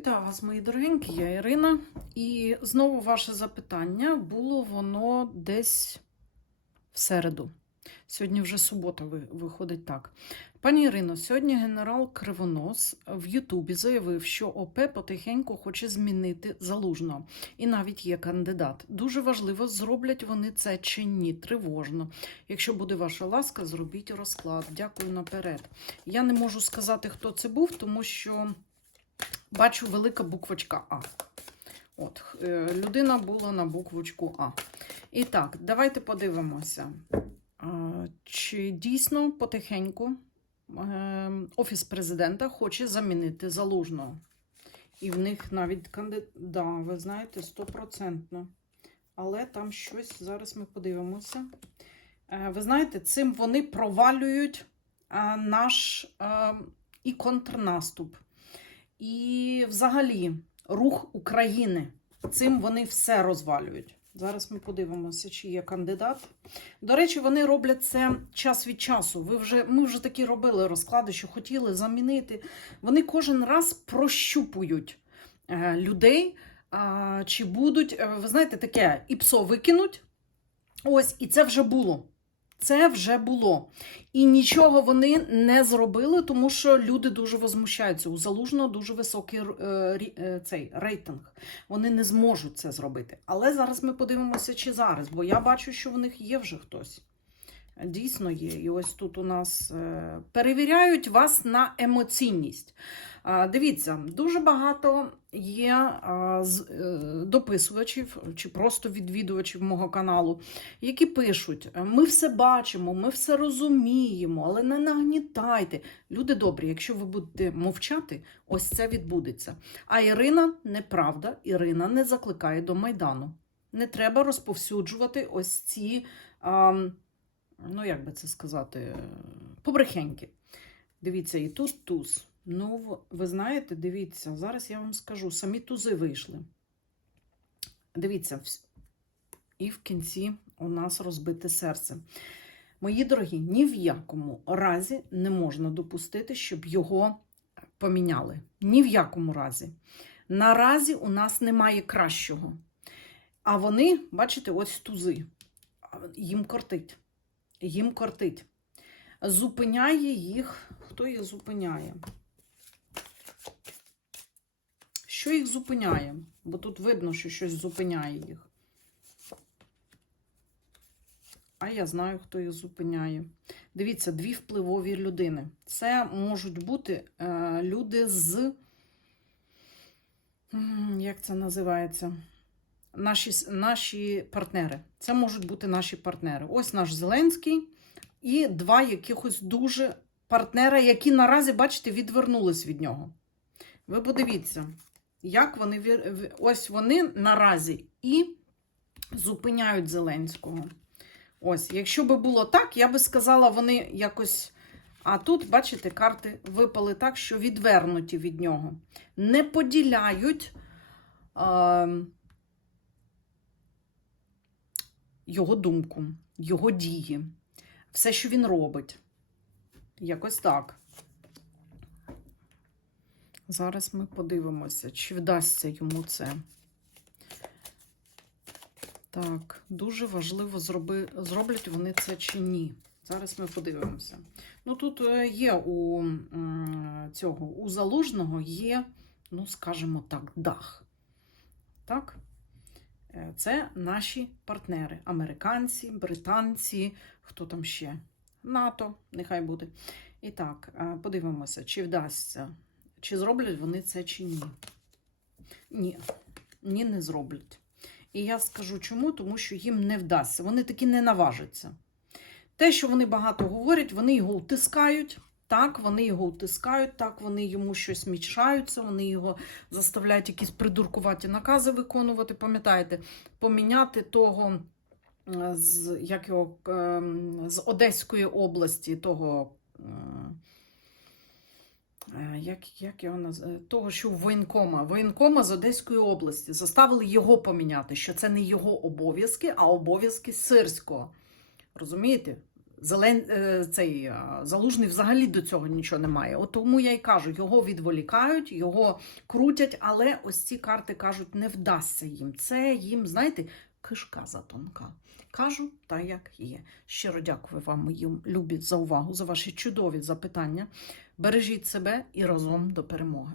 Вітаю вас, мої дорогенькі, я Ірина. І знову ваше запитання було воно десь в середу. Сьогодні вже субота виходить так. Пані Ірино, сьогодні генерал Кривонос в Ютубі заявив, що ОП потихеньку хоче змінити залужного. І навіть є кандидат. Дуже важливо, зроблять вони це чи ні. Тривожно. Якщо буде ваша ласка, зробіть розклад. Дякую наперед. Я не можу сказати, хто це був, тому що бачу велика буквочка А. От, е, людина була на буквочку А. І так, давайте подивимося, чи дійсно потихеньку е, Офіс президента хоче замінити залужного. І в них навіть кандидат, да, ви знаєте, стопроцентно. Але там щось, зараз ми подивимося. Е, Ви знаєте, цим вони провалюють наш е, і контрнаступ. І взагалі рух України. Цим вони все розвалюють. Зараз ми подивимося, чи є кандидат. До речі, вони роблять це час від часу. Ви вже, ми вже такі робили розклади, що хотіли замінити. Вони кожен раз прощупують е, людей, чи будуть, е, ви знаєте, таке ІПСО викинуть. Ось, і це вже було. Це вже було. І нічого вони не зробили, тому що люди дуже возмущаються. У залужного дуже високий е, е, цей рейтинг. Вони не зможуть це зробити. Але зараз ми подивимося, чи зараз, бо я бачу, що в них є вже хтось. Дійсно є. І ось тут у нас е, перевіряють вас на емоційність. Дивіться, дуже багато є з- е, дописувачів чи просто відвідувачів мого каналу, які пишуть: ми все бачимо, ми все розуміємо, але не нагнітайте. Люди добрі, якщо ви будете мовчати, ось це відбудеться. А Ірина неправда, Ірина не закликає до Майдану. Не треба розповсюджувати ось ці, а, ну як би це сказати, е, побрехеньки. Дивіться, і тут туз. Ну, ви знаєте, дивіться, зараз я вам скажу, самі тузи вийшли. Дивіться, і в кінці у нас розбите серце. Мої дорогі, ні в якому разі не можна допустити, щоб його поміняли. Ні в якому разі. Наразі у нас немає кращого. А вони, бачите, ось тузи. Їм кортить. Їм кортить. Зупиняє їх. Хто їх зупиняє? Що їх зупиняє? Бо тут видно, що щось зупиняє їх. А я знаю, хто їх зупиняє. Дивіться, дві впливові людини. Це можуть бути е, люди з. Як це називається? Наші, наші партнери. Це можуть бути наші партнери. Ось наш Зеленський і два якихось дуже партнера, які наразі, бачите, відвернулись від нього. Ви подивіться, як вони ось вони наразі і зупиняють Зеленського. Ось, якщо би було так, я би сказала, вони якось. А тут, бачите, карти випали так, що відвернуті від нього. Не поділяють е, його думку, його дії, все, що він робить. Якось так. Зараз ми подивимося, чи вдасться йому це. Так, дуже важливо, зроби, зроблять вони це чи ні. Зараз ми подивимося. Ну, тут е, є у цього, у залужного є, ну, скажімо так, дах. Так? Е, Це наші партнери: американці, британці, хто там ще? НАТО, нехай буде. І так, е, подивимося, чи вдасться, чи зроблять вони це чи ні. Ні, ні, не зроблять. І я скажу чому, тому що їм не вдасться. Вони таки не наважаться. Те, що вони багато говорять, вони його утискають. Так, вони його утискають, так, вони йому щось мішаються, вони його заставляють якісь придуркуваті накази виконувати. Пам'ятаєте, поміняти того з, як його, ем, з Одеської області, того. Е, Як, як його наз... е, того, що воєнкома, воєнкома з Одеської області заставили його поміняти, що це не його обов'язки, а обов'язки сирського. Розумієте? Зелен, е, цей залужний взагалі до цього нічого не має. От тому я й кажу, його відволікають, його крутять, але ось ці карти кажуть, не вдасться їм. Це їм, знаєте, кишка затонка. Кажу та як є. Щиро дякую вам, мої любі, за увагу, за ваші чудові запитання. Бережіть себе і разом до перемоги.